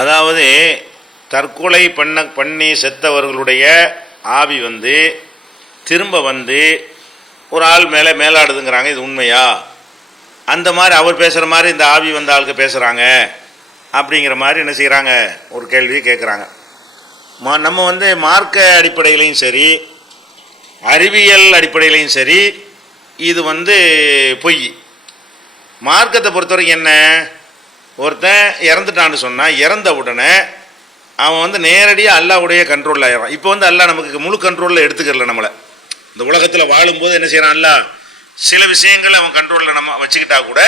அதாவது தற்கொலை பண்ணி செத்தவர்களுடைய ஆவி திரும்ப ஒரு ஆள் மேலே மேலாடுதுங்கிறாங்க. இது உண்மையா? அந்த மாதிரி அவர் பேசுகிற மாதிரி இந்த ஆவி ஆளுக்கு பேசுகிறாங்க அப்படிங்கிற மாதிரி என்ன செய்கிறாங்க, ஒரு கேள்வியை கேட்குறாங்க. நம்ம மார்க்க அடிப்படையிலையும் சரி, அறிவியல் அடிப்படையிலையும் சரி, இது பொய். மார்க்கத்தை பொறுத்தவரைக்கும் என்ன, ஒருத்தன் இறந்துட்டான்னு சொன்னால் இறந்த உடனே அவன் நேரடியாக அல்லாஹ்வுடைய கண்ட்ரோலில் ஆயிடுறான். இப்போ அல்லாஹ் நமக்கு முழு கண்ட்ரோலில் எடுத்துக்கிறல. நம்மளை இந்த உலகத்தில் வாழும்போது என்ன செய்கிறான், அல்லாஹ் சில விஷயங்கள் அவன் கண்ட்ரோலில் நம்ம வச்சுக்கிட்டா கூட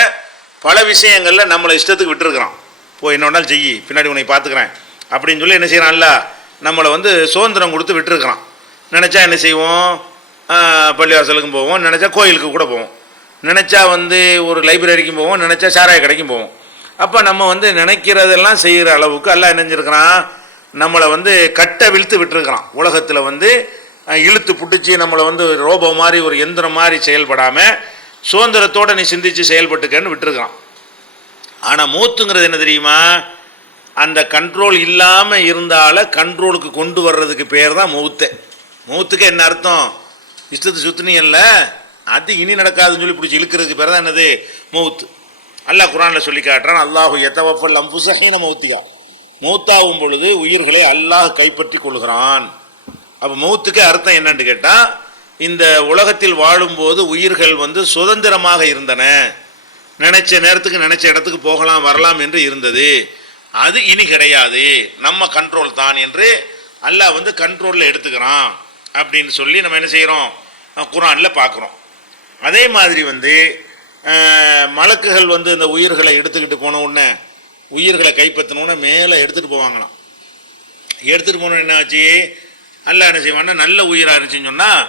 பல விஷயங்களில் நம்மளை இஷ்டத்துக்கு விட்டுருக்குறான். போய் என்ன வேணாலும் செய்யி, பின்னாடி உன்னை பார்த்துக்கிறேன் அப்படின்னு சொல்லி என்ன செய்கிறான், அல்லாஹ் நம்மளை சுதந்திரம் கொடுத்து விட்டுருக்குறான். நினச்சா என்ன செய்வோம், பள்ளிவாசலுக்கும் போவோம், நினச்சா கோயிலுக்கு கூட போவோம், நினச்சா ஒரு லைப்ரரிக்கும் போவோம், நினச்சா சாராய கடைக்கும் போவோம். அப்போ நம்ம நினைக்கிறதெல்லாம் செய்கிற அளவுக்கு அல்லாஹ் நினைஞ்சிருக்கிறான், நம்மளை கட்டை விழுத்து விட்டுருக்கிறான். உலகத்தில் இழுத்து பிடிச்சி நம்மளை ரோபோ மாதிரி ஒரு எந்திரம் மாதிரி செயல்படாமல் சுதந்திரத்தோடு நீ சிந்திச்சு செயல்பட்டுக்கன்னு விட்டுருக்கிறான். ஆனால் மூத்துங்கிறது என்ன தெரியுமா, அந்த கண்ட்ரோல் இல்லாமல் இருந்தால கண்ட்ரோலுக்கு கொண்டு வர்றதுக்கு பேர் தான் மௌத்து. மௌத்துக்கு என்ன அர்த்தம், இஷ்டத்து சுத்தினி அல்ல, அது இனி நடக்காதுன்னு சொல்லி பிடிச்சி இழுக்கிறதுக்கு பேர் தான் என்னது, மௌத்து. அல்லாஹ் குர்ஆன்ல சொல்லி காட்டுறான், அல்லாஹு யதவஃபல் அன்ஃபுஸ ஹீன மௌத்திஹா, மௌத்தாகும் பொழுது உயிர்களை அல்லாஹ் கைப்பற்றி கொள்கிறான். அப்போ மௌத்துக்கு அர்த்தம் என்னன்னு கேட்டால், இந்த உலகத்தில் வாழும்போது உயிர்கள் சுதந்திரமாக இருந்தன, நினைச்ச நேரத்துக்கு நினைச்ச இடத்துக்கு போகலாம் வரலாம் என்று இருந்தது, அது இனி கிடையாது, நம்ம கண்ட்ரோல் தான் என்று அல்லாஹ் கண்ட்ரோலில் எடுத்துக்கிறான் அப்படின்னு சொல்லி நம்ம என்ன செய்கிறோம், குர்ஆனில் பார்க்குறோம். அதே மாதிரி மலக்குகள் இந்த உயிர்களை எடுத்துக்கிட்டு போன உடனே, உயிர்களை கைப்பற்றினோடனே மேலே எடுத்துகிட்டு போவாங்களாம். எடுத்துகிட்டு போனோன்னு என்ன ஆச்சு, அல்லாஹ் என்ன செய்வான்னா, நல்ல உயிராக இருந்துச்சுன்னு சொன்னால்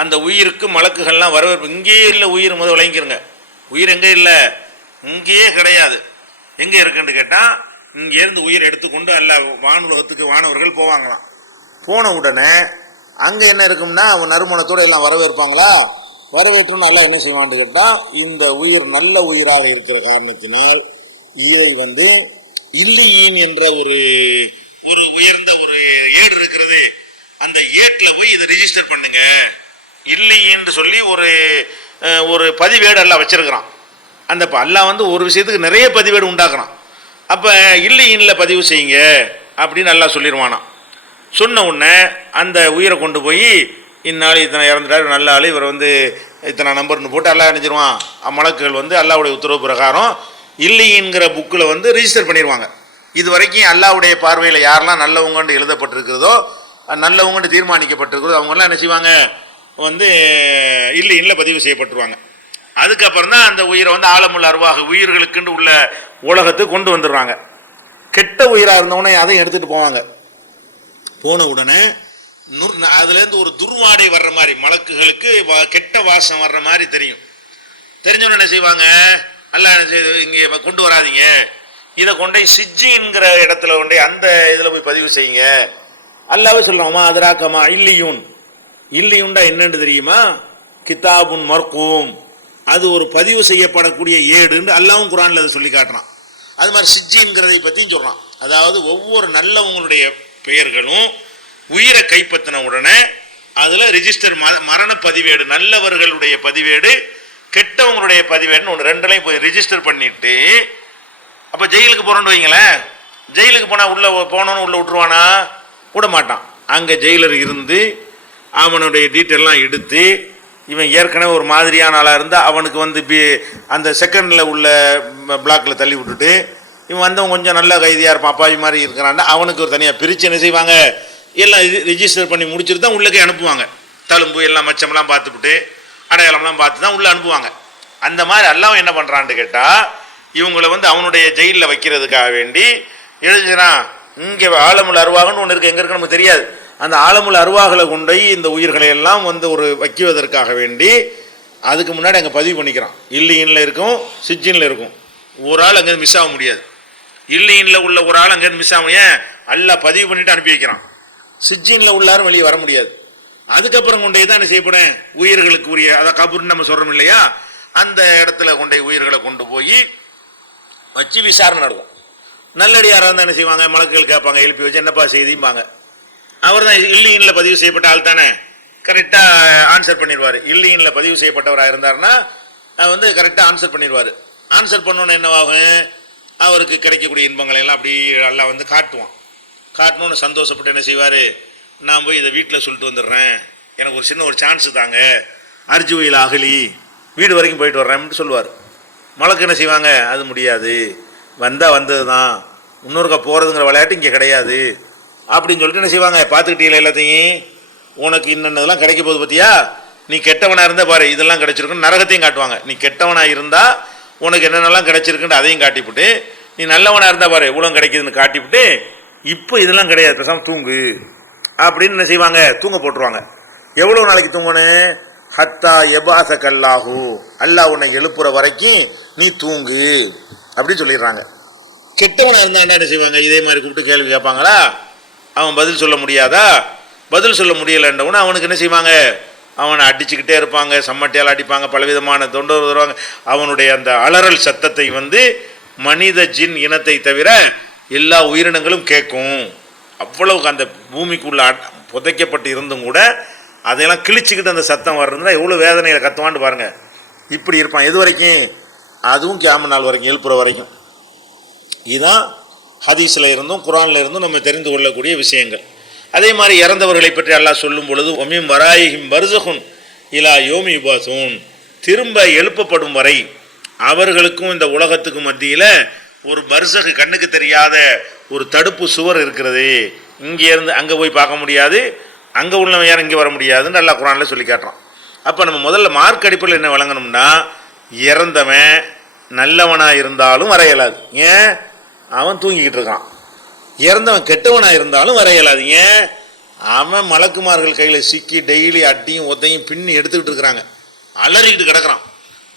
அந்த உயிருக்கு மலக்குகள்லாம் வரவேற்பு. இங்கேயே இல்லை உயிர், முதல் விளங்கிக்கிறங்க, உயிர் எங்கே இல்லை, இங்கேயே கிடையாது. எங்கே இருக்குன்னு கேட்டால், இங்கேருந்து உயிர் எடுத்துக்கொண்டு அல்லாஹ் வானுலகத்துக்கு வானவர்கள் போவாங்களாம். போன உடனே அங்கே என்ன இருக்கும்னா நறுமணத்தோடு எல்லாம் வரவேற்பாங்களா. வரவேற்றோன்னு அல்லாஹ் என்ன செய்வான்னு கேட்டால், இந்த உயிர் நல்ல உயிராக இருக்கிற காரணத்தினால் இதை இல்லியீன் என்ற ஒரு உயர்ந்த ஒரு ஏடு இருக்கிறது, அந்த ஏட்டில் போய் இதை ரெஜிஸ்டர் பண்ணுங்க, இல்லின்னு சொல்லி ஒரு பதிவேடு எல்லாம் வச்சிருக்கிறான். அந்த அல்லாஹ் ஒரு விஷயத்துக்கு நிறைய பதிவேடு உண்டாக்குறான். அப்போ இல்லியின்ல பதிவு செய்யுங்க அப்படின்னு அல்லாஹ் சொல்லிடுவானான். சொன்ன உடனே அந்த உயிரை கொண்டு போய், இந்நாள் இத்தனை இறந்துட்டார், நல்ல ஆள், இவர் இத்தனை நம்பர்னு போட்டு அல்லாஹ் நினைச்சிருவான். மலக்குகள் அல்லாஹ்வுடைய உத்தரவு பிரகாரம் இல்லைங்கிற புக்கில் ரிஜிஸ்டர் பண்ணிடுவாங்க. இது வரைக்கும் அல்லாஹ்வுடைய பார்வையில் யாரெல்லாம் நல்லவங்கன்னு எழுதப்பட்டிருக்கிறதோ, நல்லவங்கன்னு தீர்மானிக்கப்பட்டிருக்கிறதோ, அவங்கெல்லாம் என்ன செய்வாங்க, இல்லைன்ல பதிவு செய்யப்பட்டுருவாங்க. அதுக்கப்புறம் தான் அந்த உயிரை ஆலமுல் அர்வாஹ், உயிர்களுக்குன்னு உள்ள உலகத்துக்கு கொண்டு வந்துடுவாங்க. கெட்ட உயிராக இருந்தவொடனே அதையும் எடுத்துகிட்டு போவாங்க. போன உடனே அதுலேருந்து ஒரு துர்வாடை வர்ற மாதிரி, மலக்குகளுக்கு கெட்ட வாசம் வர்ற மாதிரி தெரியும். தெரிஞ்சவொன்னு என்ன செய்வாங்க, அல்லாஹ் இங்கே கொண்டு வராதிங்க, இதை கொண்டே சிஜ்ஜின்கிற இடத்துல கொண்டே அந்த இதில் போய் பதிவு செய்யுங்க. அல்லாஹ்வே சொல்லுவாமா, அதராக்கமா இல்லியூன். இல்லியுண்டா என்னன்னு தெரியுமா, கிதாபுன் மர்கூம், அது ஒரு பதிவு செய்யப்படக்கூடிய ஏடுன்னு அல்லாஹ்வும் குர்ஆன்ல அதை சொல்லி காட்டுறான். அது மாதிரி சிஜ்ஜின்கிறதை பற்றியும் சொல்கிறான். அதாவது ஒவ்வொரு நல்லவங்களுடைய பெயர்களும் உயிரை கைப்பற்றின உடனே அதில் ரிஜிஸ்டர், மரண பதிவேடு, நல்லவர்களுடைய பதிவேடு, கெட்டவங்களுடைய பதிவேடுன்னு ஒன்று, ரெண்டுலையும் போய் ரிஜிஸ்டர் பண்ணிட்டு, அப்போ ஜெயிலுக்கு போகிறோன்னு வைங்களேன், ஜெயிலுக்கு போனால் உள்ளே போனோன்னு உள்ளே விட்டுருவானா, விட மாட்டான். அங்கே ஜெயிலர் இருந்து அவனுடைய டீட்டெயிலாம் எடுத்து, இவன் ஏற்கனவே ஒரு மாதிரியான ஆளாக இருந்தால் அவனுக்கு அந்த செகண்டில் உள்ள பிளாக்கில் தள்ளி விட்டுட்டு, இவன் வந்தவன் கொஞ்சம் நல்ல கைதியாக இருப்பான், அப்பாவி மாதிரி இருக்கிறான்னா அவனுக்கு ஒரு தனியாக பிரித்து என்ன செய்வாங்க, எல்லாம் ரிஜிஸ்டர் பண்ணி முடிச்சுட்டு தான் உள்ளே அனுப்புவாங்க. தழும்பு எல்லாம் மச்சமெல்லாம் பார்த்துவிட்டு அடையாளம்லாம் பார்த்து தான் உள்ளே அனுப்புவாங்க. அந்த மாதிரி அல்லாஹ் என்ன பண்ணுறான்னு கேட்டால், இவங்களை அவனுடைய ஜெயிலில் வைக்கிறதுக்காக வேண்டி எழுதுறான். இங்கே ஆலமுல் அர்வாஹ்னு ஒன்று இருக்குது, எங்கே இருக்கு நமக்கு தெரியாது. அந்த ஆலமுல் அர்வாஹ்ல கொண்டு இந்த உயிர்களை எல்லாம் ஒரு வைக்குவதற்காக வேண்டி அதுக்கு முன்னாடி அங்கே பதிவு பண்ணிக்கிறான். இல்லியின்ல இருக்கும், சிஜ்ஜின்ல இருக்கும். ஒரு ஆள் அங்கேருந்து மிஸ் ஆக முடியாது. இல்லியின்ல உள்ள ஒரு ஆள் அங்கேருந்து மிஸ் ஆகும், ஏன் அல்லாஹ் பதிவு பண்ணிட்டு அனுப்பி வைக்கிறான். சிஜ்ஜின்ல உள்ளாரும் வெளியே வர முடியாது. அதுக்கப்புறம் கொண்டே தான் என்ன செய்யப்படும், உயிர்களுக்கு உரிய, அதான் கபூர்னு நம்ம சொல்கிறோம் இல்லையா, அந்த இடத்துல கொண்டே உயிர்களை கொண்டு போய் வச்சு விசாரணை நடக்கும். நல்லடியாராக இருந்தால் என்ன செய்வாங்க, மலக்குகள் கேட்பாங்க, எழுப்பி வச்சு என்னப்பா செய்திம்பாங்க. அவர் தான் இல்லியனில் பதிவு செய்யப்பட்ட ஆள் தானே, கரெக்டாக ஆன்சர் பண்ணிடுவார். இல்லியனில் பதிவு செய்யப்பட்டவராக இருந்தார்னா வந்து கரெக்டாக ஆன்சர் பண்ணிடுவார். ஆன்சர் பண்ணோன்னு என்னவாகும், அவருக்கு கிடைக்கக்கூடிய இன்பங்களை எல்லாம் அப்படி எல்லாம் வந்து காட்டுவான். காட்டணுன்னு சந்தோஷப்பட்டு என்ன செய்வார், நான் போய் இதை வீட்டில் சொல்லிட்டு வந்துடுறேன், எனக்கு ஒரு சின்ன ஒரு சான்ஸு தாங்க, அர்ஜி வயல் அகலி வீடு வரைக்கும் போயிட்டு வர்றேன் சொல்லுவார். மலக்கு என்ன செய்வாங்க, அது முடியாது, வந்தால் வந்தது தான், இன்னொருக்கா போகிறதுங்கிற விளையாட்டு இங்கே கிடையாது அப்படின்னு சொல்லிட்டு என்ன செய்வாங்க, பார்த்துக்கிட்டீங்களா எல்லாத்தையும், உனக்கு இன்னென்னதெல்லாம் கிடைக்க போகுது பார்த்தியா, நீ கெட்டவனாக இருந்தால் பாரு இதெல்லாம் கிடைச்சிருக்குன்னு நரகத்தையும் காட்டுவாங்க. நீ கெட்டவனாக இருந்தால் உனக்கு என்னென்னலாம் கிடைச்சிருக்குன்னு அதையும் காட்டிவிட்டு, நீ நல்லவனாக இருந்தால் பாரு இவ்வளோ கிடைக்குதுன்னு காட்டிவிட்டு, இப்போ இதெல்லாம் கிடையாது பேசாமல் தூங்கு அப்படின்னு என்ன செய்வாங்க, தூங்க போட்டுருவாங்க. எவ்வளோ நாளைக்கு தூங்கணும், ஹத்தா எபாச கல்லாஹூ, அல்லாஹ் உன்னை எழுப்புற வரைக்கும் நீ தூங்கு அப்படின்னு சொல்லிடுறாங்க. கெட்டவனாக இருந்தால் என்ன செய்வாங்க, இதே மாதிரி கூப்பிட்டு கேள்வி கேட்பாங்களா, அவன் பதில் சொல்ல முடியாதா, பதில் சொல்ல முடியலைன்றவன அவனுக்கு என்ன செய்வாங்க, அவனை அடிச்சுக்கிட்டே இருப்பாங்க, சம்மட்டியால் அடிப்பாங்க, பலவிதமான தொண்டர் வருவாங்க. அவனுடைய அந்த அலறல் சத்தத்தை வந்து மனித ஜின் இனத்தை தவிர எல்லா உயிரினங்களும் கேட்கும். அவ்வளவுக்கு அந்த பூமிக்குள்ள புதைக்கப்பட்டு இருந்தும் கூட அதையெல்லாம் கிழிச்சுக்கிட்டு அந்த சத்தம் வர்றதுனா எவ்வளோ வேதனையில் கத்துவான்னு பாருங்க. இப்படி இருப்பான் எது வரைக்கும், அதுவும் கியாம நாள் வரைக்கும், எழுப்புற வரைக்கும். இதுதான் ஹதீஸில் இருந்தும் குரானில் இருந்தும் நம்ம தெரிந்து கொள்ளக்கூடிய விஷயங்கள். அதே மாதிரி இறந்தவர்களை பற்றி அல்லாஹ் சொல்லும் பொழுது ஒமியும் வராயிஹிம் பர்ஸகுன் இலா யோமி யுபாஸூன், திரும்ப எழுப்பப்படும் வரை அவர்களுக்கும் இந்த உலகத்துக்கு மத்தியில் ஒரு பர்ஸகு, கண்ணுக்கு தெரியாத ஒரு தடுப்பு சுவர் இருக்கிறது. இங்கே இருந்து அங்கே போய் பார்க்க முடியாது, அங்கே உள்ளவன் யாரும் இங்கே வர முடியாதுன்னு அல்லாஹ் குரானில் சொல்லி காட்டுறான். அப்போ நம்ம முதல்ல மார்க் அடிப்படையில் என்ன வழங்கணும்னா, இறந்தவன் நல்லவனாக இருந்தாலும் வர இயலாது, ஏன் அவன் தூங்கிக்கிட்டு இருக்கான். இறந்தவன் கெட்டவனாக இருந்தாலும் வர இயலாது, ஏன் அவன் மலக்குமார்கள் கையில் சிக்கி டெய்லி அட்டியும் ஒத்தையும் பின்னி எடுத்துக்கிட்டு இருக்கிறாங்க, அலறிக்கிட்டு கிடக்கிறான்.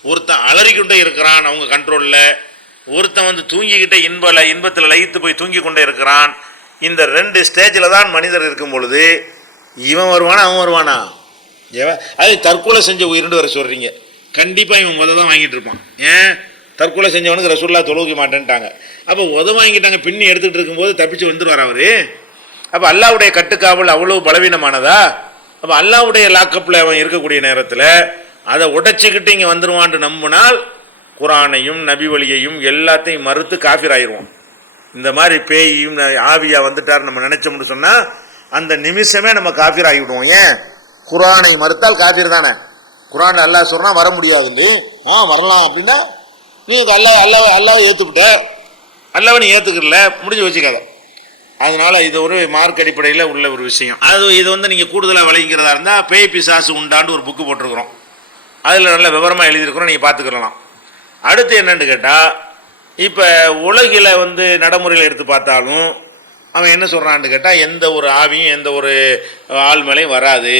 ஒருத்தன் அலறிக்கிட்டே இருக்கிறான் அவங்க கண்ட்ரோலில், ஒருத்தன் வந்து தூங்கிக்கிட்டே இன்பத்தில் லயித்து போய் தூங்கி கொண்டே இருக்கிறான். இந்த ரெண்டு ஸ்டேஜில் தான் மனிதர் இருக்கும் பொழுது இவன் வருவானா அவன் வருவானா, அது தற்கொலை செஞ்ச உயிர்னு வர சொல்கிறீங்க, கண்டிப்பாக இவன் தான் வாங்கிட்டு இருப்பான். ஏன், தற்கொலை செஞ்சவனுக்கு ரசூலுல்லாஹ் தொழுவிக்க மாட்டேன்ட்டாங்க. அப்போ வாங்கிட்டாங்க, பின்னி எடுத்துகிட்டு இருக்கும்போது தப்பிச்சு வந்துடுவார் அவர். அப்போ அல்லாஹ்வுடைய கட்டுக்காவல் அவ்வளோ பலவீனமானதா? அப்போ அல்லாஹ்வுடைய லாக்கப்பில் அவன் இருக்கக்கூடிய நேரத்தில் அதை உடைச்சிக்கிட்டு இங்கே வந்துடுவான்னு நம்பினால் குரானையும் நபி வழியையும் எல்லாத்தையும் மறுத்து காஃபிர் ஆயிடுவோம். இந்த மாதிரி பேயும் ஆவியா வந்துட்டார் நம்ம நினைச்சோம்னு சொன்னால் அந்த நிமிஷமே நம்ம காஃபிர் ஆகிவிடுவோம். ஏன், குரானை மறுத்தால் காஃபிர் தானே. குரான் அல்லாஹ் சொல்றா வர முடியாது, வரலாம் அப்படின்னா நீ அல்லாஹ் ஏற்றுக்கிட்ட, அல்லாஹ் நீ ஏற்றுக்கல, முடிஞ்சு வச்சுக்காத. அதனால இது ஒரு மார்க் அடிப்படையில் உள்ள ஒரு விஷயம். இது வந்து நீங்கள் கூடுதலாக விளைங்கிறதா இருந்தால் பேய் பிசாசு உண்டாண்டு ஒரு புக்கு போட்டிருக்கிறோம், அதில் நல்ல விவரமாக எழுதியிருக்கிறோம், நீங்கள் பார்த்துக்கலாம். அடுத்து என்னன்னு கேட்டால், இப்போ உலகில் வந்து நடைமுறையில் எடுத்து பார்த்தாலும் அவன் என்ன சொல்கிறான்னு கேட்டால், எந்த ஒரு ஆவியும் எந்த ஒரு ஆள் மேலேயும் வராது.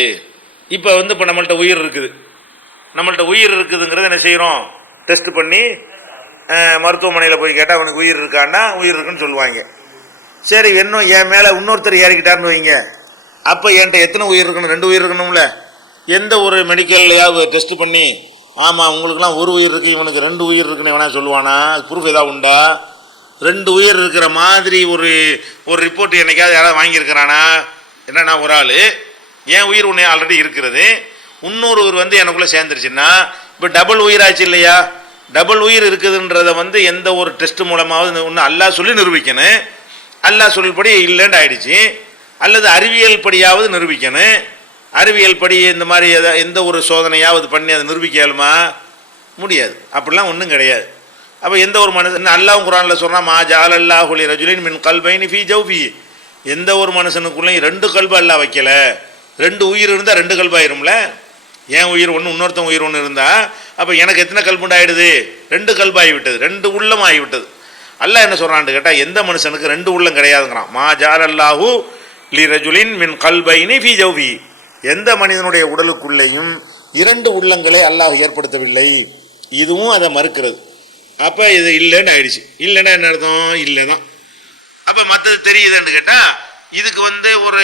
இப்போ வந்து இப்போ நம்மள்ட்ட உயிர் இருக்குதுங்கிறத என்ன செய்கிறோம், டெஸ்ட் பண்ணி மருத்துவமனையில் போய் கேட்டால் அவனுக்கு உயிர் இருக்கான்னா உயிர் இருக்குன்னு சொல்லுவாங்க. சரி, இன்னும் என் மேலே இன்னொருத்தர் ஏறிக்கிட்டாருன்னு வைங்க, அப்போ என்கிட்ட எத்தனை உயிர் இருக்கணும், 2 உயிர் இருக்கணும்ல. எந்த ஒரு மெடிக்கல்லையாவது டெஸ்ட் பண்ணி ஆமாம் உங்களுக்குலாம் 1 உயிர் இருக்குது இவனுக்கு 2 உயிர் இருக்குன்னு எவனா சொல்லுவானா, ப்ரூஃப் ஏதாவது உண்டா? 2 உயிர் இருக்கிற மாதிரி ஒரு ரிப்போர்ட் என்னைக்காவது யாராவது வாங்கியிருக்கிறானா? என்னன்னா ஒரு ஆள் என் உயிர் ஒன்று ஆல்ரெடி இருக்கிறது, இன்னொரு உயிர் வந்து எனக்குள்ளே சேர்ந்துருச்சுன்னா இப்போ டபுள் உயிராச்சு இல்லையா? டபுள் உயிர் இருக்குதுன்றதை வந்து எந்த ஒரு டெஸ்ட் மூலமாவது ஒன்று அல்லாஹ் சொல்லி நிரூபிக்கணும். அல்லாஹ் சொல்லிபடி இல்லைன்னு ஆயிடுச்சு. அல்லது அறிவியல் படியாவது நிரூபிக்கணும். அறிவியல் படி இந்த மாதிரி எந்த ஒரு சோதனையாவது பண்ணி அதை நிரூபிக்க இயலுமா? முடியாது. அப்படிலாம் ஒன்றும் கிடையாது. அப்போ எந்த ஒரு மனுஷன், அல்லாஹ் குர்ஆனில் சொல்கிறான், மா ஜஅலல்லாஹு லி ரஜுலின் மின் கல்பைனி ஃபீ ஜௌஃபி, எந்த ஒரு மனுஷனுக்குள்ளேயும் 2 கல்பு அல்லாஹ் வைக்கல. 2 உயிர் இருந்தால் 2 கல்பாயிரும்ல. ஏன் உயிர் ஒன்று இன்னொருத்தன் உயிர் ஒன்று இருந்தால் அப்போ எனக்கு எத்தனை கல்புண்டாயிடுது? 2 கல்பாகி விட்டது, 2 உள்ளம் ஆகிவிட்டது. அல்லாஹ் என்ன சொல்கிறான்னு கேட்டால், எந்த மனுஷனுக்கு 2 உள்ளம் கிடையாதுங்கிறான். மா ஜஅலல்லாஹு லி ரஜுலின் மின் கல்பைனி ஃபீ ஜௌஃபி, எந்த மனிதனுடைய உடலுக்குள்ளேயும் 2 உள்ளங்களை அல்லாஹ் ஏற்படுத்தவில்லை. இதுவும் அதை மறுக்கிறது. அப்போ இது இல்லைன்னு ஆயிடுச்சு. இல்லைன்னா என்ன அர்த்தம்? இல்லை தான். அப்போ மற்றது தெரியுதுன்னு கேட்டால், இதுக்கு வந்து ஒரு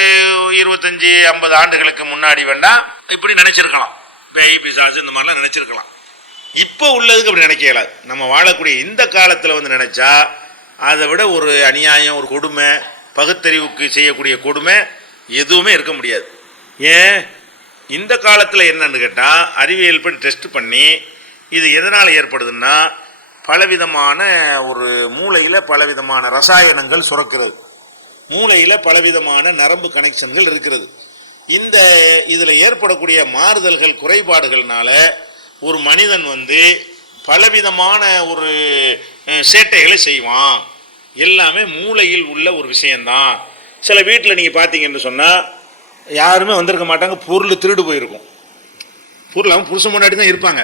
25-50 ஆண்டுகளுக்கு முன்னாடி வேண்டாம் இப்படி நினச்சிருக்கலாம், பேய் பிசாசு இந்த மாதிரிலாம் நினச்சிருக்கலாம். இப்போ உள்ளதுக்கு அப்படி நினைக்க இயலாது. நம்ம வாழக்கூடிய இந்த காலத்தில் வந்து நினச்சா அதை விட ஒரு அநியாயம், ஒரு கொடுமை, பகுத்தறிவுக்கு செய்யக்கூடிய கொடுமை எதுவுமே இருக்க முடியாது. ஏன் இந்த காலத்தில் என்னன்னு கேட்டால், அறிவியல் படி டெஸ்ட் பண்ணி இது எதனால் ஏற்படுதுன்னா, பலவிதமான ஒரு மூளையில் பலவிதமான ரசாயனங்கள் சுரக்கிறது, மூளையில் பலவிதமான நரம்பு கனெக்ஷன்கள் இருக்கிறது. இந்த இதில் ஏற்படக்கூடிய மாறுதல்கள், குறைபாடுகள்னால ஒரு மனிதன் பலவிதமான ஒரு சேட்டைகளை செய்வான். எல்லாமே மூளையில் உள்ள ஒரு விஷயந்தான். சில வீட்டில் நீங்கள் பார்த்தீங்கன்னு சொன்னால் யாருமே வந்திருக்க மாட்டாங்க, பொருள் திருடு போயிருக்கும். பொருள் அவங்க புருஷன் முன்னாடி தான் இருப்பாங்க.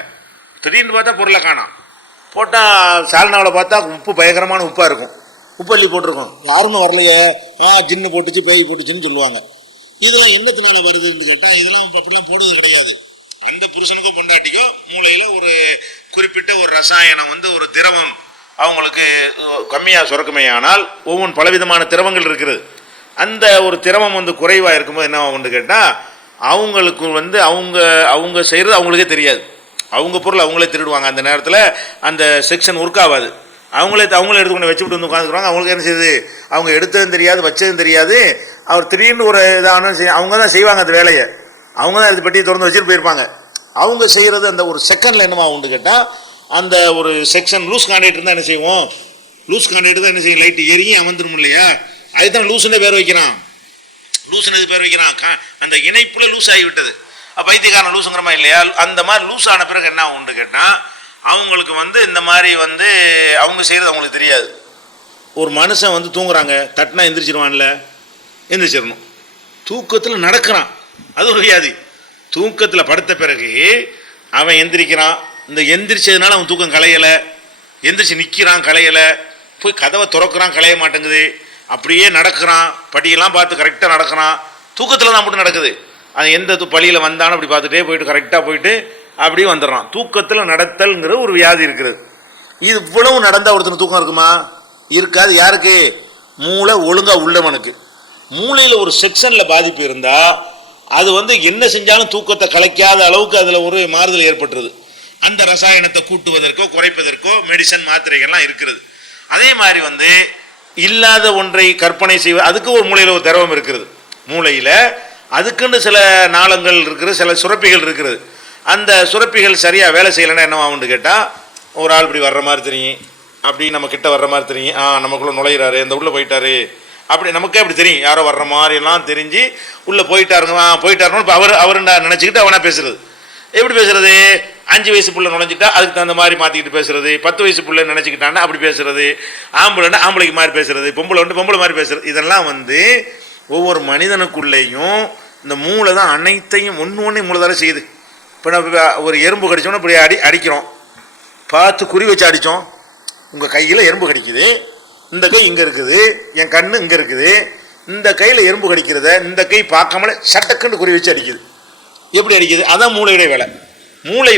திடீர்னு பார்த்தா பொருளை காணோம். போட்டால் சால்னாவில் பார்த்தா உப்பு பயங்கரமான உப்பாக இருக்கும், உப்பள்ளி போட்டிருக்கோம். யாருமே வரலையே, ஜின்னு போட்டுச்சு, பேய் போட்டுச்சுன்னு சொல்லுவாங்க. இதெல்லாம் என்னத்தினால வருதுன்னு கேட்டால், இதெல்லாம் அப்படிலாம் போடுறது கிடையாது. அந்த புருஷனுக்கோ பொண்டாட்டிக்கோ மூளையில் ஒரு குறிப்பிட்ட ஒரு ரசாயனம் ஒரு திரவம் அவங்களுக்கு கம்மியாக சுரக்குமையானால், ஒவ்வொன்று பலவிதமான திரவங்கள் இருக்கிறது. அந்த ஒரு திரவம் குறைவாக இருக்கும்போது என்ன ஆகும்னு கேட்டால், அவங்களுக்கு அவங்க அவங்க செய்கிறது அவங்களுக்கே தெரியாது. அவங்க பொருள் அவங்களே திருடுவாங்க. அந்த நேரத்தில் அந்த செக்ஷன் ஒர்க் ஆகாது. அவங்களே எடுத்துக்கொண்டு வச்சுக்கிட்டு உட்காந்துக்குறாங்க. அவங்களுக்கு என்ன செய்யுது, அவங்க எடுத்ததும் தெரியாது, வச்சதும் தெரியாது. அவர் திடீர்னு ஒரு இதான அவங்க தான் செய்வாங்க அந்த வேலையை. அவங்க தான் இது பெட்டியை திறந்து வச்சுட்டு போயிருப்பாங்க. அவங்க செய்கிறது அந்த ஒரு செகண்டில் என்னமா உண்டு கேட்டால், அந்த ஒரு செக்ஷன் லூஸ் காண்டாக்ட் இருந்தால் என்ன செய்வோம், லூஸ் காண்டாக்ட் தான் என்ன செய்யும், லைட்டு எரியும் அமர்ந்துடும் இல்லையா, அதுதான் லூசுன்னே பேர் வைக்கிறான். லூசுன்னு பேர் வைக்கிறான், அந்த இணைப்பில் லூஸ் ஆகிவிட்டது. பைத்தியக்காரன் லூசுங்கிறமா இல்லையா. அந்த மாதிரி லூஸ் ஆன பிறகு என்ன உண்டு கேட்டால், அவங்களுக்கு இந்த மாதிரி அவங்க செய்கிறது அவங்களுக்கு தெரியாது. ஒரு மனுஷன் தூங்குறாங்க, தட்டினா எந்திரிச்சிருவான்ல, எந்திரிச்சிடணும். தூக்கத்தில் நடக்கிறான், அது ஒரு வியாதி. தூக்கத்தில் படுத்த பிறகு அவன் எந்திரிக்கிறான். இந்த எந்திரிச்சதுனால அவன் தூக்கம் களையலை, எந்திரிச்சு நிற்கிறான் களையலை, போய் கதவை திறக்கிறான் களைய மாட்டேங்குது, அப்படியே நடக்கிறான், படியெல்லாம் பார்த்து கரெக்டாக நடக்கிறான். தூக்கத்தில் தான் மட்டும் நடக்குது. அது எந்த பழியில் வந்தாலும் அப்படி பார்த்துட்டே போயிட்டு கரெக்டாக போயிட்டு அப்படியே வந்துடுறான். தூக்கத்தில் நடத்தல்ங்கிற ஒரு வியாதி இருக்கிறது. இது இவ்வளவு நடந்தால் ஒருத்தனுக்கு தூக்கம் இருக்குமா? இருக்காது. யாருக்கு? மூளை ஒழுங்காக உள்ளவனுக்கு. மூளையில் ஒரு செக்ஷனில் பாதிப்பு இருந்தால் அது என்ன செஞ்சாலும் தூக்கத்தை கலைக்காத அளவுக்கு அதில் ஒரு மாறுதல் ஏற்பட்டுருது. அந்த ரசாயனத்தை கூட்டுவதற்கோ குறைப்பதற்கோ மெடிசன் மாத்திரைகள்லாம் இருக்கிறது. அதே மாதிரி இல்லாத ஒன்றை கற்பனை செய்வது, அதுக்கு ஒரு மூளையில் ஒரு திரவம் இருக்கிறது. மூளையில் அதுக்குன்னு சில நாளங்கள் இருக்கிறது, சில சுரப்பிகள் இருக்கிறது. அந்த சுரப்பிகள் சரியாக வேலை செய்யலைன்னா என்னவாகும்னு கேட்டால், ஒரு ஆள் இப்படி வர்ற மாதிரி தெரியும், அப்படி நம்ம கிட்ட வர்ற மாதிரி தெரியும், நமக்குள்ளே நுழையிறாரு, இந்த உள்ளே போயிட்டாரு, அப்படி நமக்கே அப்படி தெரியும், யாரோ வர்ற மாதிரிலாம் தெரிஞ்சு உள்ளே போயிட்டாருங்க, போயிட்டாருன்னு இப்போ அவருண்டா நினச்சிக்கிட்டு அவனா பேசுறது. எப்படி பேசுறது? 5 வயசு பிள்ளை நுழைஞ்சிட்டா அதுக்கு தகுந்த மாதிரி மாற்றிக்கிட்டு பேசுறது, 10 வயசு பிள்ளை நினச்சிக்கிட்டான்னா அப்படி பேசுறது, ஆம்பளைன்னா ஆம்பளைக்கு மாதிரி பேசுறது, பொம்பளை பொம்பளை மாதிரி பேசுறது. இதெல்லாம் ஒவ்வொரு மனிதனுக்குள்ளேயும் இந்த மூளை தான் அனைத்தையும் ஒன்று மூளை தானே செய்யுது. இப்போ நம்ம ஒரு எறும்பு கடிச்சோன்னா இப்படி அடிக்கிறோம், பார்த்து குறி வச்சு அடித்தோம், உங்கள் கையில் எறும்பு கடிக்குது, இந்த கை இங்கே இருக்குது, என் கண்ணு இங்கே இருக்குது, இந்த கையில் எறும்பு கடிக்கிறத இந்த கை பார்க்காமலே சட்டக்குன்னு குறி வச்சு அடிக்குது. எப்படி அடிக்குது? அதான் மூளையுடைய வேலை. மூளை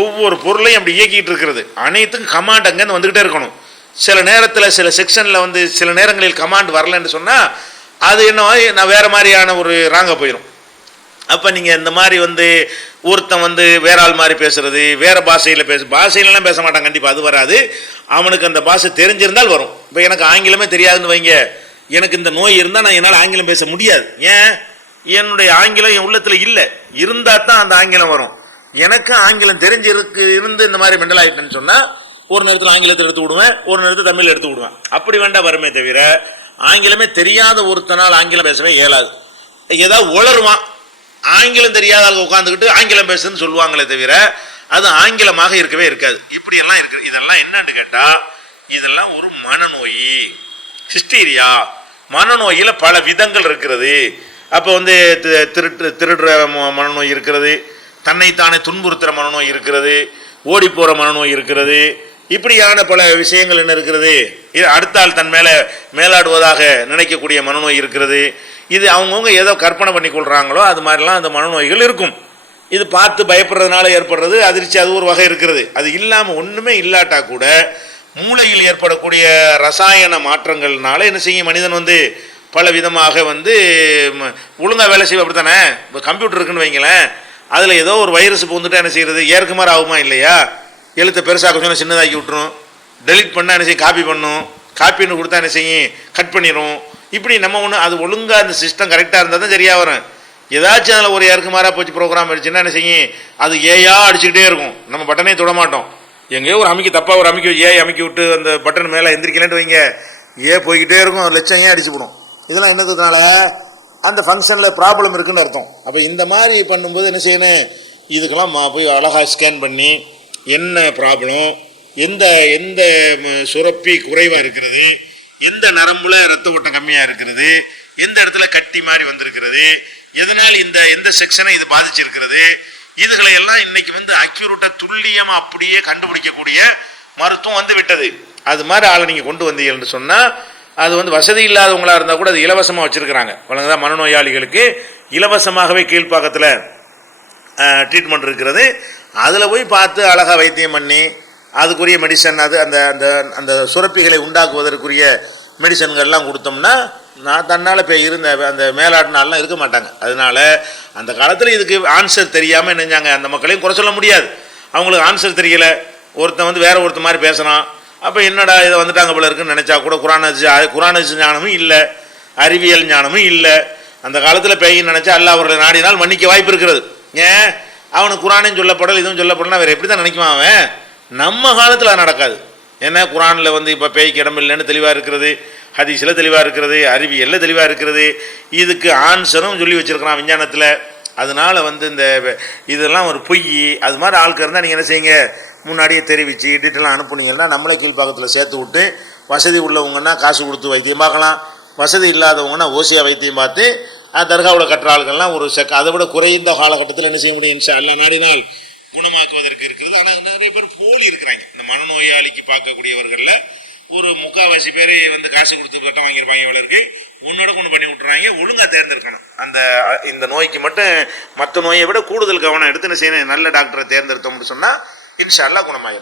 ஒவ்வொரு பொருளையும் அப்படி இயக்கிட்டு இருக்கிறது. அனைத்துக்கும் கமாண்ட் அங்கேருந்து வந்துக்கிட்டே இருக்கணும். சில நேரத்தில் சில செக்ஷனில் சில நேரங்களில் கமாண்ட் வரலன்னு சொன்னால் அது என்ன, நான் வேறு மாதிரியான ஒரு ராங்காக போயிடும். அப்போ நீங்கள் இந்த மாதிரி ஒருத்தன் வேற ஆள் மாதிரி பேசுறது, வேறு பாஷையில் பாஷையிலலாம் பேச மாட்டான் கண்டிப்பாக, அது வராது. அவனுக்கு அந்த பாஷை தெரிஞ்சிருந்தால் வரும். இப்போ எனக்கு ஆங்கிலமே தெரியாதுன்னு வைங்க, எனக்கு இந்த நோய் இருந்தால் நான் என்னால் ஆங்கிலம் பேச முடியாது. ஏன்? என்னுடைய ஆங்கிலம் என் உள்ளத்தில் இல்லை, இருந்தால் தான் அந்த ஆங்கிலம் வரும். எனக்கு ஆங்கிலம் இருந்து இந்த மாதிரி மெண்டல் ஆகிட்டேன்னு சொன்னால் ஒரு நேரத்தில் ஆங்கிலத்தை எடுத்து விடுவேன், ஒரு நேரத்தில் தமிழ் எடுத்து விடுவேன். அப்படி வேண்டாம் வருமே தவிர, ஆங்கிலமே தெரியாத ஒருத்தனால் ஆங்கிலம் பேசவே இயலாது. ஏதாவது உளருவான், ஆங்கிலம் தெரியாத ஆளுங்க உட்காந்துக்கிட்டு ஆங்கிலம் பேசுன்னு சொல்லுவாங்களே தவிர அது ஆங்கிலமாக இருக்கவே இருக்காது. இப்படியெல்லாம் இருக்குது. இதெல்லாம் என்னன்னு கேட்டால், இதெல்லாம் ஒரு மனநோய், ஹிஸ்டீரியா. மனநோயில் பல விதங்கள் இருக்கிறது. அப்போ திருடுற மனநோய் இருக்கிறது, தன்னைத்தானே துன்புறுத்துகிற மனநோய் இருக்கிறது, ஓடி போகிற மனநோய் இருக்கிறது. இப்படியான பல விஷயங்கள் என்ன இருக்கிறது. இது அடுத்த ஆள் தன் மேலே மேலாடுவதாக நினைக்கக்கூடிய மனநோய் இருக்கிறது. இது அவங்கவுங்க ஏதோ கற்பனை பண்ணி கொள்கிறாங்களோ அது மாதிரிலாம் அந்த மனநோய்கள் இருக்கும். இது பார்த்து பயப்படுறதுனால ஏற்படுறது அதிர்ச்சி, அது ஒரு வகை இருக்கிறது. அது இல்லாமல் ஒன்றுமே இல்லாட்டா கூட மூளையில் ஏற்படக்கூடிய ரசாயன மாற்றங்கள்னால என்ன செய்யும், மனிதன் பல விதமாக ஒழுங்காக வேலை செய்வோம். அப்படி தானே? இப்போ கம்ப்யூட்டர் இருக்குன்னு வைங்களேன், அதில் ஏதோ ஒரு வைரஸ் பூந்துட்டா என்ன செய்கிறது, ஏற்குமாறு ஆகுமா இல்லையா? எழுத்தை பெருசாக சொன்னால் சின்னதாக்கி விட்டுரும், டெலிட் பண்ணால் என்ன செய்யும், காப்பி பண்ணும், காப்பின்னு கொடுத்தா என்ன செய்யும், கட் பண்ணிடும். இப்படி நம்ம ஒன்று அது ஒழுங்காக அந்த சிஸ்டம் கரெக்டாக இருந்தால் தான் சரியாக வரும். ஏதாச்சும் அதில் ஒரு யாருக்கு மாறாக போச்சு ப்ரோக்ராம் அடிச்சுன்னா என்ன செய்யும், அது ஏயா அடிச்சுக்கிட்டே இருக்கும், நம்ம பட்டனே தொட மாட்டோம். எங்கேயோ ஒரு அமைக்கி தப்பாக ஒரு அமைக்கி ஏ அமைக்கி விட்டு அந்த பட்டன் மேலே எந்திரிக்கலன்ட்டு வைங்க, போய்கிட்டே இருக்கும், ஒரு லட்சம் அடிச்சு போடும். இதெல்லாம் என்னதுனால அந்த ஃபங்க்ஷனில் ப்ராப்ளம் இருக்குன்னு அர்த்தம். அப்போ இந்த மாதிரி பண்ணும்போது என்ன செய்யணும், இதுக்கெல்லாம் போய் அழகாக ஸ்கேன் பண்ணி என்ன ப்ராப்ளம், எந்த எந்த சுரப்பி குறைவாக இருக்கிறது, எந்த நரம்புல ரத்த ஓட்டம் கம்மியாக இருக்கிறது, எந்த இடத்துல கட்டி மாதிரி வந்திருக்கிறது, எதனால் இந்த எந்த செக்ஷனை இது பாதிச்சிருக்கிறது, இதுகளை எல்லாம் இன்னைக்கு அக்யூரேட்டாக துல்லியமாக அப்படியே கண்டுபிடிக்கக்கூடிய மருத்துவம் விட்டது. அது மாதிரி ஆளை நீங்கள் கொண்டு வந்தீங்கன்னு சொன்னால் அது வசதி இல்லாதவங்களாக இருந்தால் கூட அது இலவசமாக வச்சுருக்கிறாங்க. வழங்குதான் மனநோயாளிகளுக்கு இலவசமாகவே கீழ்ப்பாக்கத்தில் ட்ரீட்மெண்ட் இருக்கிறது. அதில் போய் பார்த்து அழகாக வைத்தியம் பண்ணி அதுக்குரிய மெடிசன், அது அந்த அந்த அந்த சுரப்பிகளை உண்டாக்குவதற்குரிய மெடிசன்கள்லாம் கொடுத்தோம்னா நான் தன்னால் இப்போ இருந்த அந்த மேலாட்டினாலாம் இருக்க மாட்டாங்க. அதனால் அந்த காலத்தில் இதுக்கு ஆன்சர் தெரியாமல் என்னஞ்சாங்க, அந்த மக்களையும் குறை சொல்ல முடியாது. அவங்களுக்கு ஆன்சர் தெரியலை, ஒருத்தன் வேற ஒருத்த மாதிரி பேசுகிறான், அப்போ என்னடா இதை வந்துட்டாங்க போல இருக்குன்னு நினச்சா கூட குரான ஞானமும் இல்லை, அறிவியல் ஞானமும் இல்லை. அந்த காலத்தில் பேயின்னு நினச்சா அல்லாஹ் அவர்களை நாடினால் மன்னிக்க வாய்ப்பு இருக்கிறது. ஏன் அவனுக்கு குரானையும் சொல்லப்படல இதுவும் சொல்லப்படலாம், வேறு எப்படி தான் நினைக்குவான் அவன். நம்ம காலத்தில் அது நடக்காது. ஏன்னா குரானில் இப்போ பேய்க்கு இடம் இல்லைன்னு தெளிவாக இருக்கிறது, ஹதீஸில் தெளிவாக இருக்கிறது, அறிவியலில் தெளிவாக இருக்கிறது, இதுக்கு ஆன்சரும் சொல்லி வச்சுருக்கிறான் விஞ்ஞானத்தில். அதனால் இந்த இதெல்லாம் ஒரு பொய். அது மாதிரி ஆட்கள் இருந்தால் நீங்கள் என்ன செய்யுங்க, முன்னாடியே தெரிவித்து டீட்டெயிலாக அனுப்புனீங்கன்னா நம்மளே கீழ்ப்பாக்கத்தில் சேர்த்து விட்டு, வசதி உள்ளவங்கன்னா காசு கொடுத்து வைத்தியம் பார்க்கலாம், வசதி இல்லாதவங்கன்னா ஓசியாக வைத்தியம் பார்த்து தர்காவில் கட்டுற ஆளுகள்லாம் ஒரு அதை விட குறைந்த காலகட்டத்தில் என்ன செய்ய முடியும், இன்ஷா அல்லாஹ் நாடினால் குணமாக்குவதற்கு இருக்கிறது. ஆனால் நிறைய பேர் போலி இருக்கிறாங்க. இந்த மனநோயாளிக்கு பார்க்கக்கூடியவர்களில் ஒரு முக்கால்வாசி பேர் காசு கொடுத்து பட்டம் வாங்கியிருப்பாங்க, இவ்வளோ இருக்கு உன்னோட கொண்டு பண்ணி விட்டுறாங்க. ஒழுங்காக தேர்ந்தெடுக்கணும். இந்த நோய்க்கு மட்டும் மற்ற நோயை விட கூடுதல் கவனம் எடுத்து என்ன செய்யணும், நல்ல டாக்டரை தேர்ந்தெடுத்தோம்னு சொன்னால் இன்ஷா அல்லாஹ் குணமாயிடும்.